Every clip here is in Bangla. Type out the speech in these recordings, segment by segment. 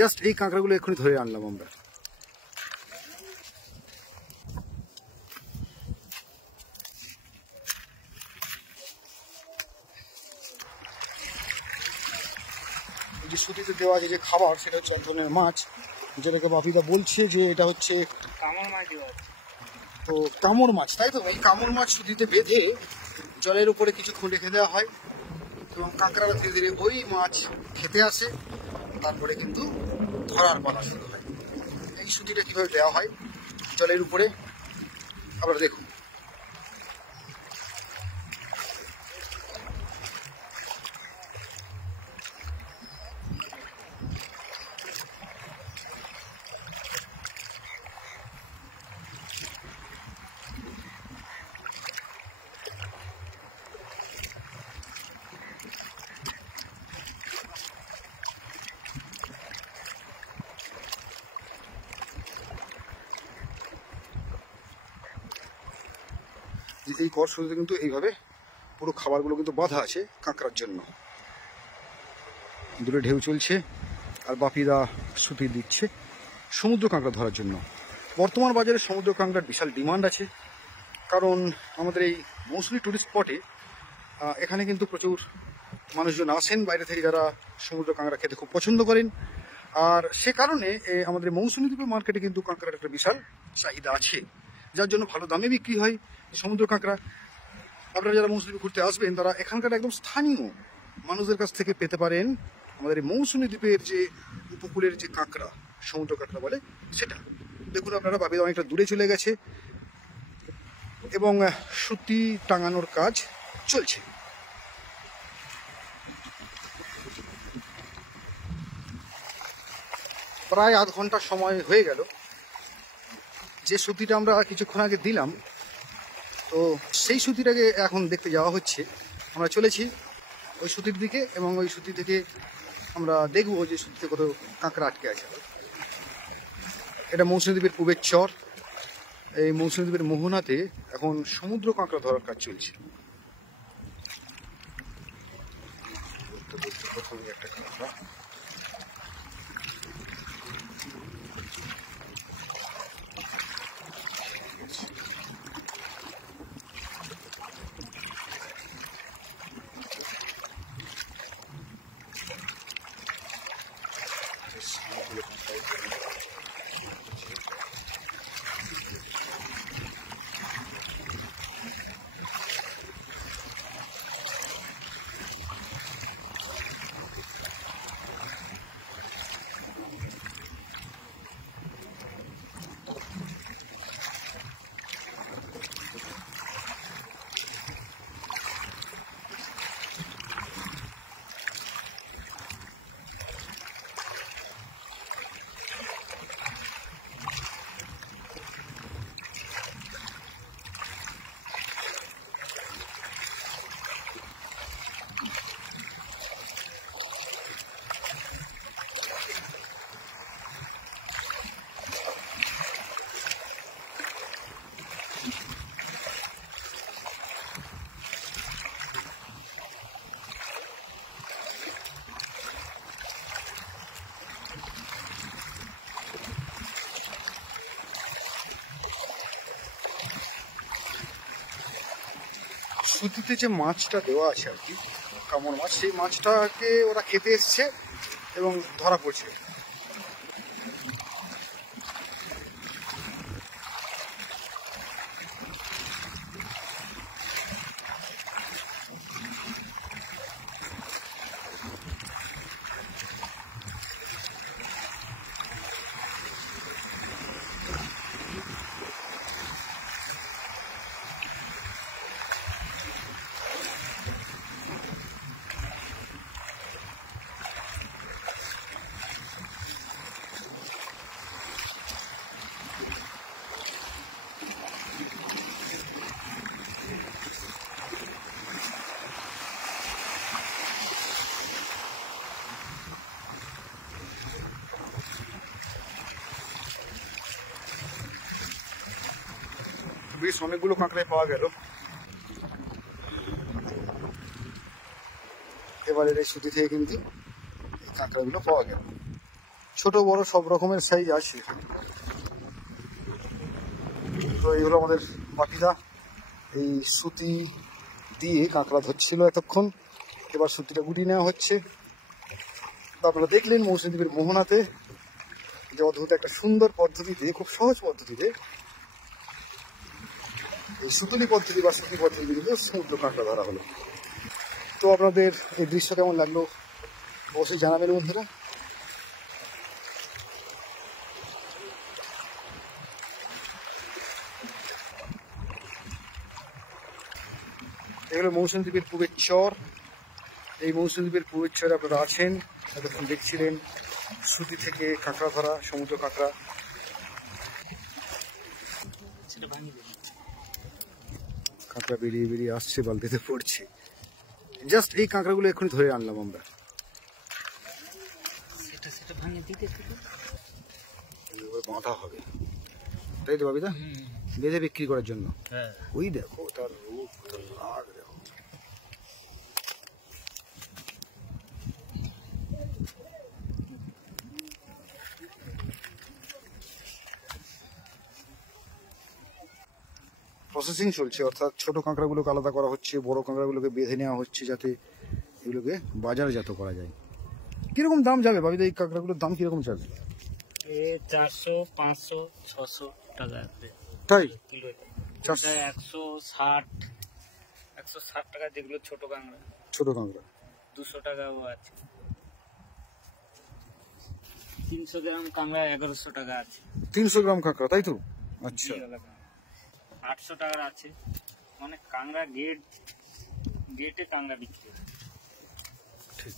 জাস্ট এই কাঁকড়াগুলো এক্ষুনি ধরে আনলাম আমরা। এই যে সুতিতে দেওয়া যে খাবার সেটা হচ্ছে এক ধরনের মাছ, যেটাকে বাপিদা বলছে যে এটা হচ্ছে কামড় মাছ। তো কামড় মাছ, তাই তো? এই কামড় মাছ সুতিতে বেঁধে জলের উপরে কিছুক্ষণ রেখে দেওয়া হয় এবং কাঁকড়ারা ধীরে ধীরে ওই মাছ খেতে আসে, তারপরে কিন্তু ধরার পালা শুরু হয়। এই সুতিটা কিভাবে দেওয়া হয় জলের উপরে আপনারা দেখুন। এই কর সুতিতে কিন্তু এইভাবে পুরো খাবারগুলো কিন্তু বাঁধা আছে কাঁকড়ার জন্য। দূরে ঢেউ চলছে আর বাপিদা সুতি দিচ্ছে সমুদ্র কাঁকড়া ধরার জন্য। বর্তমান বাজারে সমুদ্র কাঁকড়ার বিশাল ডিমান্ড আছে, কারণ আমাদের এই মৌসুমী টুরিস্ট স্পটে এখানে কিন্তু প্রচুর মানুষজন আসেন বাইরে থেকে, যারা সমুদ্র কাঁকড়া খেতে খুব পছন্দ করেন। আর সে কারণে আমাদের মৌসুমী দ্বীপের মার্কেটে কিন্তু কাঁকড়ার একটা বিশাল চাহিদা আছে, যার জন্য ভালো দামে বিক্রি হয় সমুদ্র কাঁকড়া। আপনারা যারা মৌসুমী ঘুরতে আসবেন তারা এখানকার একদম স্থানীয় মানুষদের কাছ থেকে পেতে পারেন আমাদের এই মৌসুমী দ্বীপের যে উপকূলের যে কাঁকড়া, সমুদ্র কাঁকড়া বলে সেটা। দেখুন আপনারা, বাপিদা অনেকটা দূরে চলে গেছে এবং সুতি টাঙানোর কাজ চলছে। প্রায় আধ ঘন্টা সময় হয়ে গেল। যে সুতিটা আমরা কিছুক্ষণ আগে দিলাম, তো সেই সুতিটাকে এখন দেখতে যাওয়া হচ্ছে। আমরা চলেছি ওই সুতির দিকে এবং ওই সুতি থেকে আমরা দেখবো যে সুতিতে কত কাঁকড়া আটকে আছে। এটা মৌসুমী দ্বীপের পূবের চর। এই মৌসুমী দ্বীপের মোহনাতে এখন সমুদ্র কাঁকড়া ধরার কাজ চলছে। একটা কাঁকড়া সুতিতে যে মাছটা দেওয়া আছে আর কি, কামড় মাছ, সেই মাছটাকে ওরা খেতে এসছে এবং ধরা পড়ছে। বেশ অনেকগুলো কাঁকড়াই পাওয়া গেল। এবারে এই সুতি থেকে কিন্তু কাঁকড়াগুলো পাওয়া গেল। ছোট বড় সব রকমের সাইজ আছে। তো এইগুলো আমাদের বাপিদা এই সুতি দিয়ে কাঁকড়া ধরছিল এতক্ষণ, এবার সুতিটা গুটিয়ে নেওয়া হচ্ছে। তো আপনারা দেখলেন মৌসুমী দ্বীপের মোহনাতে যে অদ্ভুত একটা সুন্দর পদ্ধতিতে, খুব সহজ পদ্ধতিতে এই সুতুলি পদ্ধতি বা সুতি পদ্ধতি দিয়ে সমুদ্র কাঁকড়া ধরা হলো। তো আপনাদের এই দৃশ্য কেমন লাগলো অবশ্যই জানাবেন বন্ধুরা। এগুলো মৌসুমী দ্বীপের পূবের চর। এই মৌসুমী দ্বীপের পূবের চরে আপনারা আছেন, এতক্ষণ দেখছিলেন সুতি থেকে কাঁকড়া ধরা, সমুদ্র কাঁকড়া। কাঁকড়া বেরিয়ে বেরিয়ে আসছে, বালতিতে পড়ছে। জাস্ট এই কাঁকড়াগুলো এক্ষুনি ধরে আনলাম আমরা। বাঁধা হবে তাই তো বাবিদা, বেঁধে বিক্রি করার জন্য। ওই দেখো তার রূপ, তার রাগ দেখো। প্রসেসিং চলছে, অর্থাৎ ছোট কাঁকড়াগুলোকে আলাদা করা হচ্ছে, বড় কাঁকড়াগুলোকে বেঁধে নেওয়া হচ্ছে যাতে এগুলোকে বাজারজাত করা যায়। কিরকম দাম যাবে বাবিদা, এই কাঁকড়াগুলোর দাম কিরকম যাবে? 400, 500, 600 টাকা। তাই 160 টাকা যেগুলো ছোট কাঁকড়া। ছোট কাঁকড়া 200 টাকাও আছে। 300 গ্রাম কাঁকড়া 1100 টাকা আছে। 300 গ্রাম কাঁকড়া, তাই তো? আচ্ছা, 800 টাকার আছে। মানে কাঁকড়া গেটে কাঁকড়া বিক্রি হয়। ঠিক।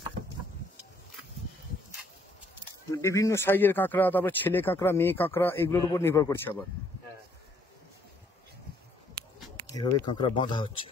বিভিন্ন সাইজের কাঁকড়া, তারপর ছেলে কাঁকড়া, মেয়ে কাঁকড়া, এগুলোর উপর নির্ভর করছে আবার। হ্যাঁ, এভাবে কাঁকড়া বাঁধা হচ্ছে।